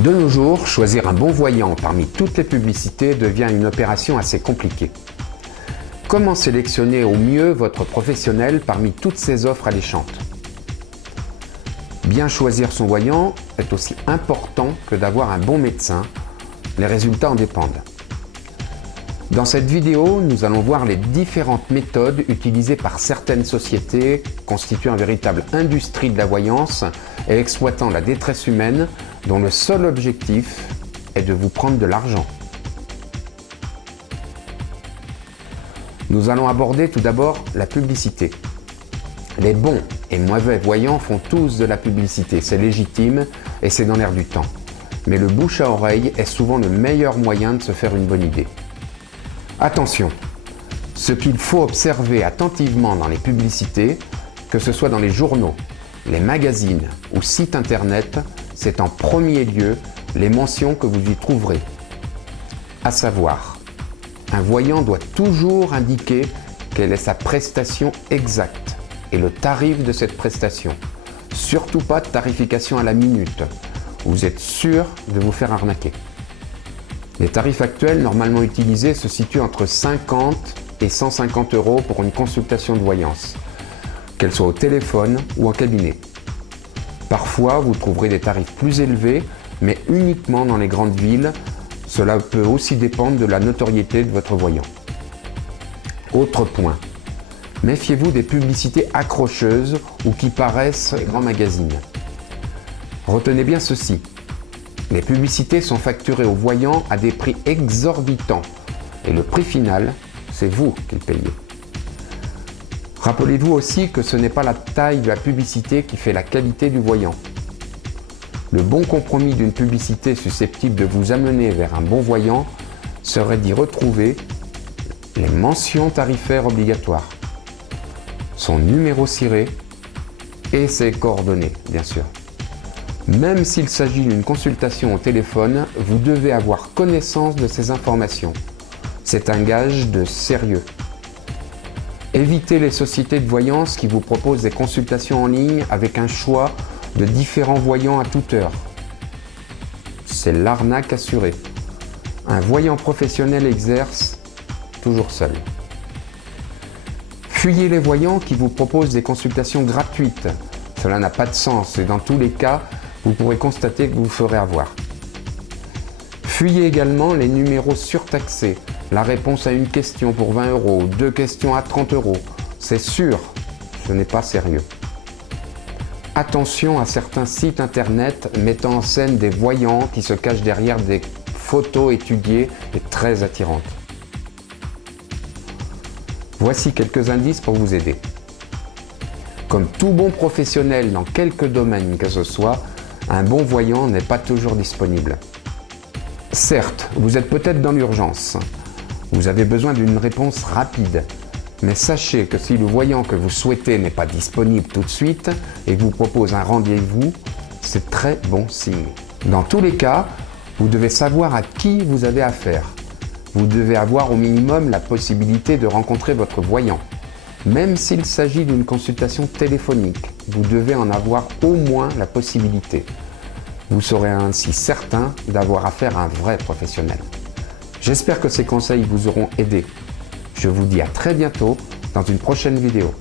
De nos jours, choisir un bon voyant parmi toutes les publicités devient une opération assez compliquée. Comment sélectionner au mieux votre professionnel parmi toutes ces offres alléchantes? Bien choisir son voyant est aussi important que d'avoir un bon médecin. Les résultats en dépendent. Dans cette vidéo, nous allons voir les différentes méthodes utilisées par certaines sociétés constituant une véritable industrie de la voyance et exploitant la détresse humaine dont le seul objectif est de vous prendre de l'argent. Nous allons aborder tout d'abord la publicité. Les bons et mauvais voyants font tous de la publicité, c'est légitime et c'est dans l'air du temps. Mais le bouche à oreille est souvent le meilleur moyen de se faire une bonne idée. Attention, ce qu'il faut observer attentivement dans les publicités, que ce soit dans les journaux, les magazines ou sites internet, c'est en premier lieu les mentions que vous y trouverez. À savoir, un voyant doit toujours indiquer quelle est sa prestation exacte et le tarif de cette prestation. Surtout pas de tarification à la minute. Vous êtes sûr de vous faire arnaquer. Les tarifs actuels normalement utilisés se situent entre 50 et 150 € pour une consultation de voyance, qu'elle soit au téléphone ou en cabinet. Parfois, vous trouverez des tarifs plus élevés, mais uniquement dans les grandes villes. Cela peut aussi dépendre de la notoriété de votre voyant. Autre point, méfiez-vous des publicités accrocheuses ou qui paraissent dans les grands magazines. Retenez bien ceci. Les publicités sont facturées aux voyants à des prix exorbitants et le prix final, c'est vous qui le payez. Rappelez-vous aussi que ce n'est pas la taille de la publicité qui fait la qualité du voyant. Le bon compromis d'une publicité susceptible de vous amener vers un bon voyant serait d'y retrouver les mentions tarifaires obligatoires, son numéro ciré et ses coordonnées, bien sûr. Même s'il s'agit d'une consultation au téléphone, vous devez avoir connaissance de ces informations. C'est un gage de sérieux. Évitez les sociétés de voyance qui vous proposent des consultations en ligne avec un choix de différents voyants à toute heure. C'est l'arnaque assurée. Un voyant professionnel exerce toujours seul. Fuyez les voyants qui vous proposent des consultations gratuites. Cela n'a pas de sens et dans tous les cas, vous pourrez constater que vous vous ferez avoir. Fuyez également les numéros surtaxés. La réponse à une question pour 20 €, 2 questions à 30 €. C'est sûr, ce n'est pas sérieux. Attention à certains sites internet mettant en scène des voyants qui se cachent derrière des photos étudiées et très attirantes. Voici quelques indices pour vous aider. Comme tout bon professionnel dans quelque domaine que ce soit, un bon voyant n'est pas toujours disponible. Certes, vous êtes peut-être dans l'urgence. Vous avez besoin d'une réponse rapide. Mais sachez que si le voyant que vous souhaitez n'est pas disponible tout de suite et vous propose un rendez-vous, c'est très bon signe. Dans tous les cas, vous devez savoir à qui vous avez affaire. Vous devez avoir au minimum la possibilité de rencontrer votre voyant. Même s'il s'agit d'une consultation téléphonique, vous devez en avoir au moins la possibilité. Vous serez ainsi certain d'avoir affaire à un vrai professionnel. J'espère que ces conseils vous auront aidé. Je vous dis à très bientôt dans une prochaine vidéo.